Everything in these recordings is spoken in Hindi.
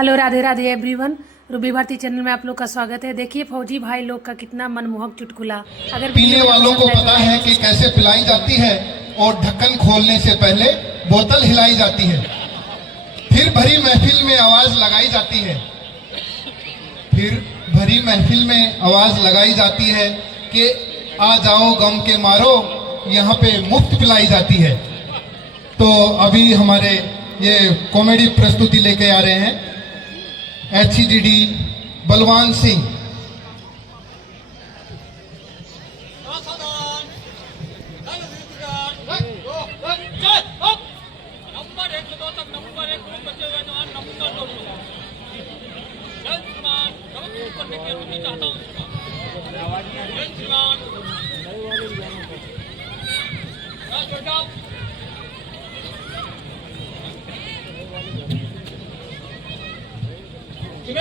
Hello, Radhe Radhe everyone. Ruby Bharati channel में आप लोग का स्वागत है। देखिए फौजी भाई लोग का कितना मनमोहक चुटकुला। अगर पीने वालों को पता है कि कैसे पिलाई जाती है और ढक्कन खोलने से पहले बोतल हिलाई जाती है। फिर भरी महफिल में आवाज लगाई जाती है। फिर भरी महफिल में आवाज लगाई जाती है कि आ जाओ गम के मारो, यहाँ पे मुफ्त पिलाई जाती है। तो अभी हमारे ये कॉमेडी प्रस्तुति लेके आ रहे हैं HCDD बलवान सिंह।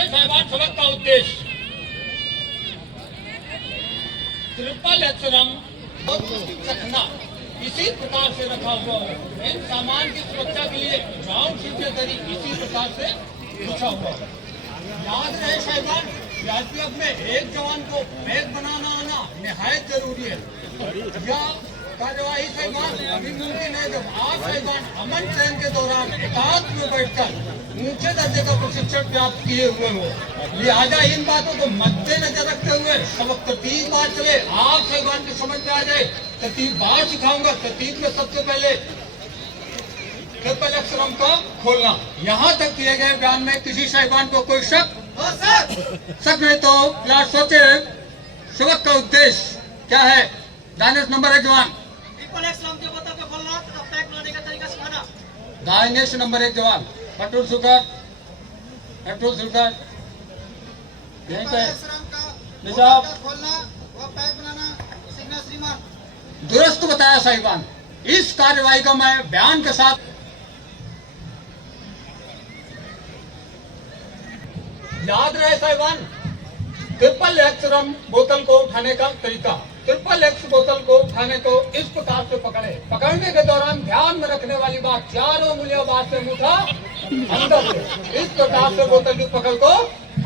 साहिबान सबक का उद्देश्य ट्रिपल एक्सरम चखना इसी प्रकार से रखा हुआ है। इन सामान की सुरक्षा के लिए ग्राउंड सीटें इसी प्रकार से बिछा हुआ है। याद रहे साहिबान, सीआरपीएफ में एक जवान को बैग बनाना आना निहायत जरूरी है। यह कार्यवाही साहिबान अभी मुमकिन है जब आप साहिबान अमन ट्रेन के दौरान एकांत में बैठकर ऊंचे दर्जे का प्रशिक्षण प्राप्त किए हुए हो। लिहाजा इन बातों को मद्देनजर रखते हुए सबक तरतीब बार चले। आप साहिबान की समझ में आ जाए, तरतीब बार सिखाऊंगा। तरतीब में सबसे पहले ट्रिपल एक्सरम का खोलना। यहाँ तक किए गए बयान में किसी साहिबान को कोई शक नहीं तो प्लाट सोचे। सबक का उद्देश्य क्या है? दानिश नंबर 1 जवान, दानिश नंबर 1 जवान, पेट्रोल शुल्क यहीं पे दुरुस्त बताया साहिबान। इस कार्यवाही का मैं बयान के साथ याद रहे साहिबान, ट्रिपल एक्सरम बोतल को उठाने का तरीका। ट्रिपल एक्स बोतल को उठाने को इस प्रकार से पकड़े। पकड़ने के दौरान ध्यान में रखने वाली बात, चारों उंगलियों बात से मुठा अंदर से इस प्रकार से बोतल की पकड़ को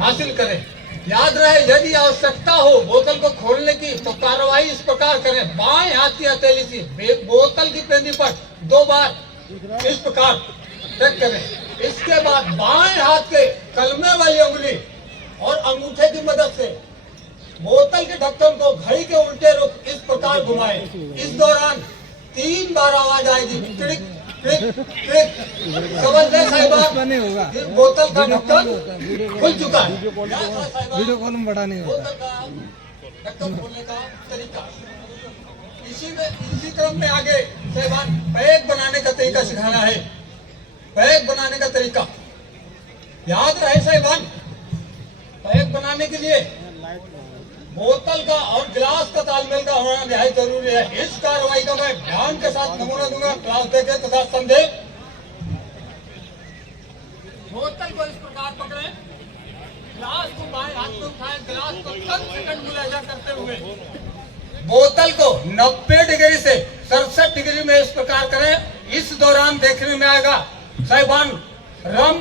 हासिल करें। याद रहे, यदि आवश्यकता हो बोतल को खोलने की तो कार्रवाई इस प्रकार करें। बाएं हाथ की हथेली से बोतल की पेंदी पर 2 बार इस प्रकार टच करें। इसके बाद बाएं हाथ के कलमे वाली उंगली और अंगूठे की मदद से बोतल के ढक्कन को घड़ी के उल्टे रुख इस प्रकार घुमाएं। इस दौरान 3 बार आवाज आएगी, क्लिक क्लिक क्लिक। समझ गए साहिबान, बोतल का ढक्कन खुल चुका है। वीडियो कॉल में बड़ा नहीं होगा। बोतल का ढक्कन खोलने का तरीका। इसी क्रम में आगे साहिबान बैग बनाने का तरीका सिखाना है। बैग बनाने का तरीका याद रहे साहिबान, बैग बनाने के लिए बोतल का और गिलास का तालमेल का होना निहायत जरूरी है। इस कार्रवाई का मैं ध्यान के साथ नमूना दूंगा। क्लास देखे तथा समझे। बोतल को इस प्रकार पकड़े, गिलास को बाएं हाथ में उठाएं, गिलास को 10 सेकंड मुलायजा करते हुए बोतल को 90 डिग्री से 67 डिग्री में इस प्रकार करें। इस दौरान देखने में आएगा साहिबान रम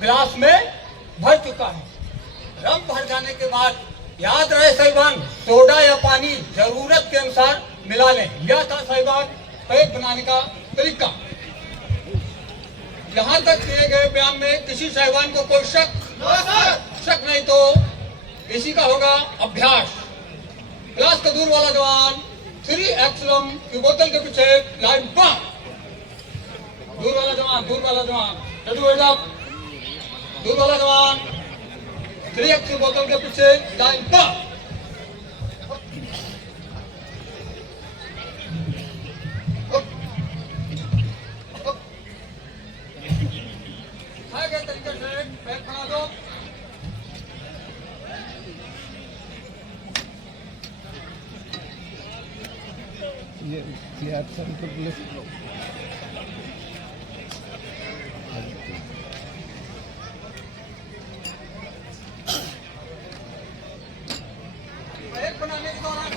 गिलास में भर चुका है। रम भर जाने के बाद याद रहे साहिबान, सोडा या पानी जरूरत के अनुसार मिला लें। यह था साहिबान बैग बनाने का तरीका। यहाँ तक किए गए बयान में किसी साहिबान को कोई शक नहीं तो इसी का होगा अभ्यास। क्लास का दूर वाला जवान 3 एक्सरम की बोतल के पीछे लाइन पर। दूर वाला जवान दूर वाला जवान 3 एक्स की बोतल के पीछे लाइन पर। तरीके से बैग बना दो। ये अच्छा पुलिस बनाने के दौरान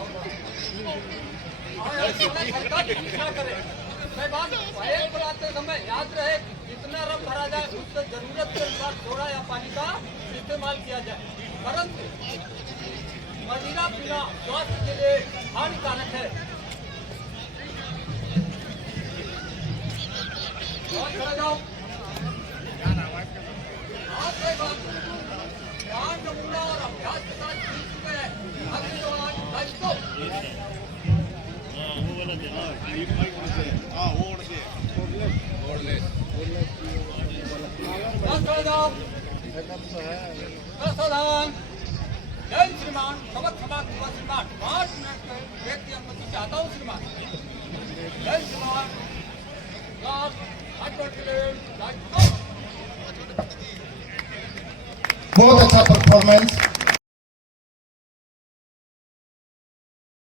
बनाते समय याद रहे जितना रम भरा जाए उससे जरूरत के अनुसार थोड़ा या पानी का इस्तेमाल किया जाए, परंतु मदिरा पीना स्वास्थ्य के लिए हानिकारक है। और खड़ा जाओ। आज के बाद ज्ञान, नमूना और अभ्यास के साथ जुड़ चुके हैं। अगली जवान दायित्व। जय श्रीमान, शपथ सभा श्रीमान, 5 मिनट ब्रेक की अनुमति चाहता हूँ श्रीमान। जय श्रीमान, क्लास हाथ जोड़ के लिए दायित्व। बहुत अच्छा परफॉर्मेंस